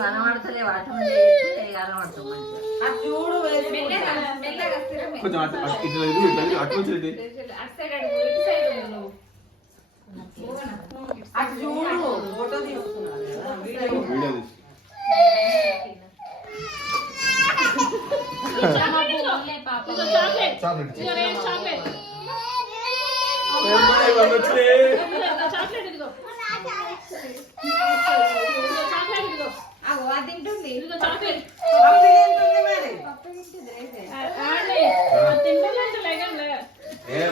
కనబడతలే వాటి కనబడుతుంది చూడు కొంచెం అటు చూడు ఫోటో తీసుకున్నాను వీడియో తింటుంది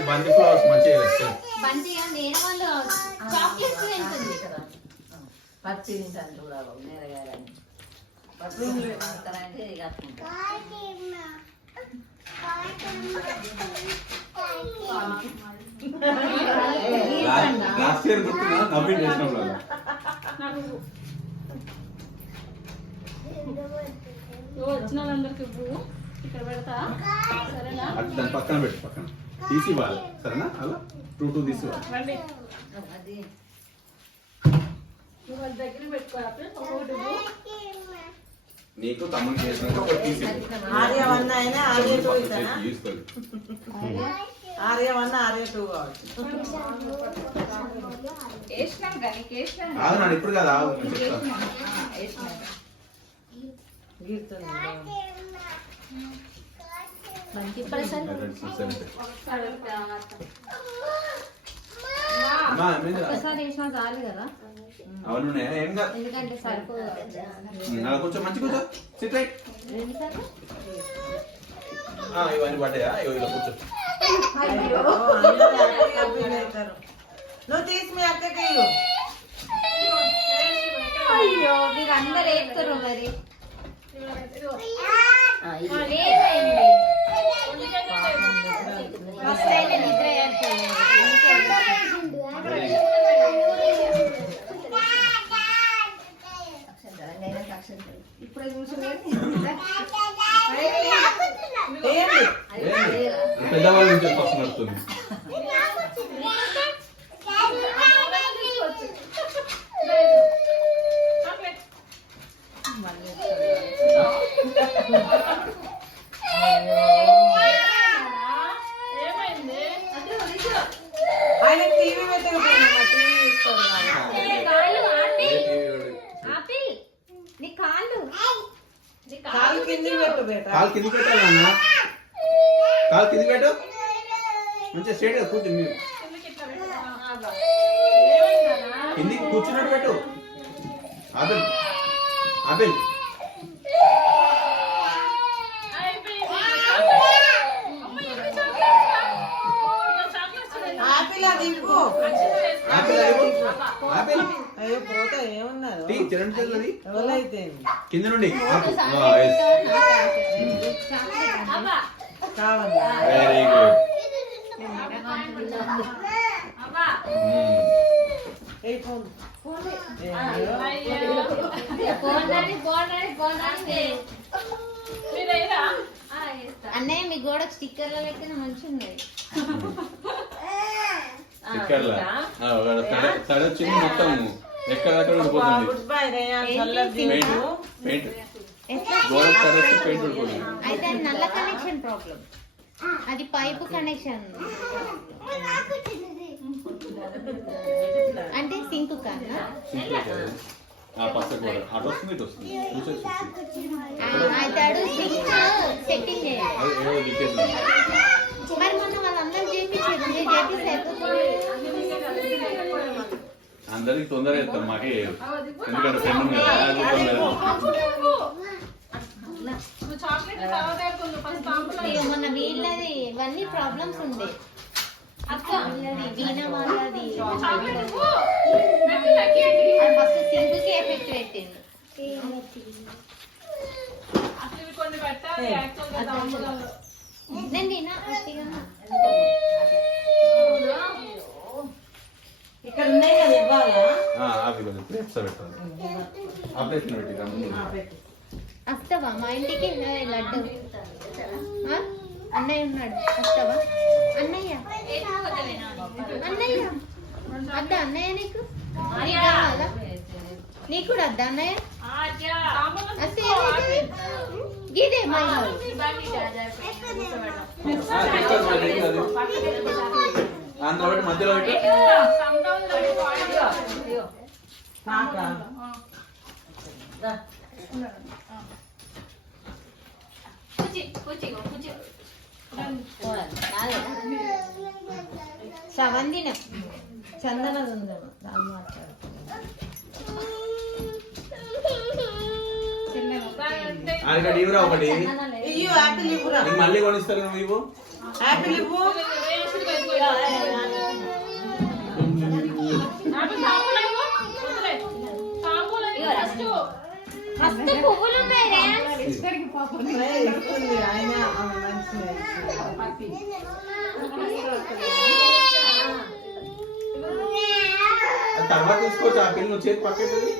బంతి ఫ్లవర్స్ మంచిగా పచ్చి తింటాను చూడాలి నేరగాయలని పచ్చి లాస్ట్ ఇయర్ గుర్తున్నా నవ్వింగ్ చేసినప్పుడు వచ్చిన వాళ్ళందరికి ఇక్కడ పెడతా సరేనా దాని పక్కన పెట్టు పక్కన తీసి ఇవ్వాలి సరేనా అలా 2 తీసి ఇవ్వాలి వాళ్ళ దగ్గర పెట్టుకోవాలి నీకు తమ్ముడు చేసినాక ఒకటి తీసి ఆర్యవన్న అయినా ఆర్య 2 ఇస్తానా ఆర్యవన్న ఆర్య 2 కావచ్చు ఆగు ఇప్పుడు కదా ఆగు అవును ఏం కాదు కొంచెం మంచి కూర్చో సిట్ రైట్ ఇవన్నీ పడ్డాయా ఇలా కూర్చో నువ్వు తీసి మీ అక్కకి అయ్యో మీరు అందరు వేస్తారు మరి ఇప్పుడే పెద్దవాళ్ళ నుంచి పక్కన నడుతుంది ఆయన టీవీ పెట్టకపోయినా టీవీ కాలు కింది పెట్టు బేటా కాలు కింది పెట్టాలన్నా కాలు కింది పెట్టు మంచిగా స్ట్రైట్ గా కూర్చో మీరు కింది కూర్చున్నట్టు పెట్టు ఆపిల్ ఆపిల్ ఆపిల్ అది ఇంకో ఆపిల్ ఆపిల్ అయ్యో పోతా ఏమన్నారు ఎవరైతే కింద నుండి కావాలి వెరీ గుడ్ అన్నయ్య మీ గోడ స్టిక్కర్ల లెక్కన మంచిగా ఉన్నాయి తడొచ్చింది మొత్తం ఎక్కడెక్కడ ఉండిపోతుంది పెయింట్ గోడ తడొచ్చి పెయింట్ ఉండిపోతుంది అయితే అది నల్ల కనెక్షన్ ప్రాబ్లం అది పైపు కనెక్షన్ అంటే సింక్ కాదా పక్క గోడ అటు వస్తుంది ఇటు వస్తుంది అయితే అడు సింక్ సెట్టింగ్ చేయాలి మరి మొన్న వాళ్ళందరూ చేపించారు అందరికి తొందర చేస్తాం మాకే ఎందుకంటే ఫ్రెండ్ మొన్న వీళ్ళది ఇవన్నీ ప్రాబ్లమ్స్ ఉండే వీణ వాళ్ళది ఫస్ట్ సింక్ కి ఎఫెక్ట్ పెట్టిండు నేను వీణ ఇక్కడ ఉన్నాయి కదా ఇవ్వాలా అవి కొంచెం ప్లేట్స్ పెట్టాలి ఆ ప్లేట్ పెట్టి వస్తావా మా ఇంటికి లడ్డు అన్నయ్య ఉన్నాడు వస్తావా అన్నయ్య అన్నయ్య అద్దా అన్నయ్య నీకు కావాలా నీకు కూడా వద్దా అన్నయ్య తాంబూలం అస్తే తీసుకో, ఏమైతుంది? గిదే మైమల్ ఆ, తీసుకో, మరి ఏం కాదు. అందులో పెట్టి మధ్యలో పెట్టు. నాకా సవందిన చందనది ఉందేమో దాన్ని ఆడికాడ ఇవ్వరా ఒకటి. ఇయ్యు యాపిల్ ఇవ్వురా నీకు మళ్ళీ కొనిస్తారు నువ్వు ఇవ్వు. యాపిల్ ఇవ్వు మస్తు పువ్వులు ఉన్నాయి ఇస్తుంది ఆయన మంచిగా అది తర్వాత తీసుకోవచ్చు. ఆ పిల్లలు చేతి పక్కది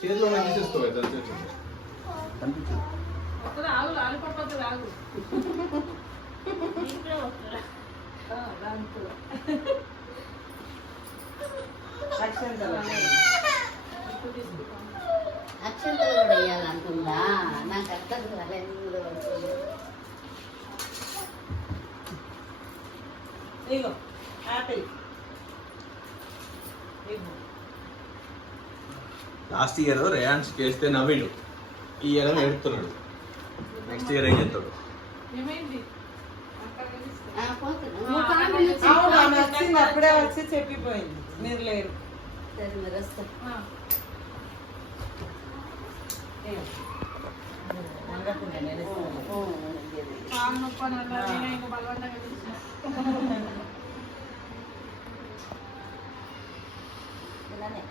చేతిలో ఉన్న తీసేసుకోవాలి. కనిపించదు. అక్షంతలు కూడా వేయాలంటుందా? నాకు అర్థం కాలేదు. ఇగో యాపిల్ ఇవ్వు లాస్ట్ ఇయర్ రేయాన్స్ చేస్తే నవ్విండు, ఈ ఇయర్ ఏడుతున్నాడు. నెక్స్ట్ ఇయర్ ఏం చేస్తాడు? అవును ఆమె వచ్చింది అప్పుడే వచ్చి చెప్పిపోయింది మీరు లేరు సరే మరి వస్తా. అనగకుండా నేను ఇలానే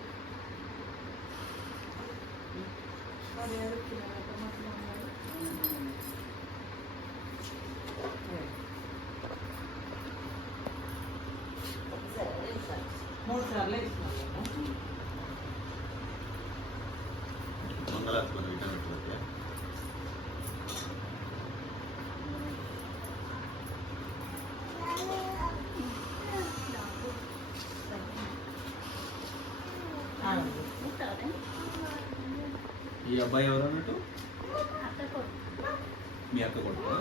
మూడు సార్లు ఇస్తున్నాను మంగళాత్మక విటమిన్ ఈ అబ్బాయి ఎవరు అన్నట్టు? మీ అక్క కొడుకు.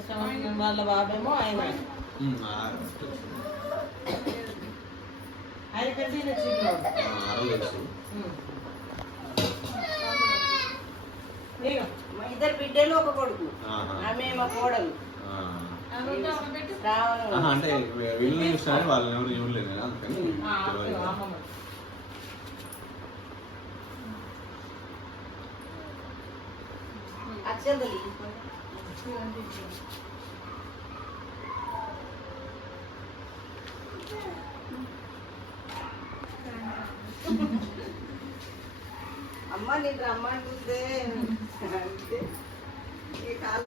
శ్రవణ్ వాళ్ళ బాబేమో ఆయన ఆయన కంటే ఈయన చిన్నవాడు. తెలుసు. ఇగో మా ఇద్దరు బిడ్డలు ఒక కొడుకు. ఆహా. ఆమె మా కోడలు. ఆ. రావణుడు. ఆహా, అంటే వీళ్ళని చూసినా వాళ్ళని ఎవరు చూడలేదు కదా, అందుకని తెలియదు. అమ్మమ్మ అక్షంతలు అమ్మ నేను రమ్మంటుందే. అంటే ఈ కాలు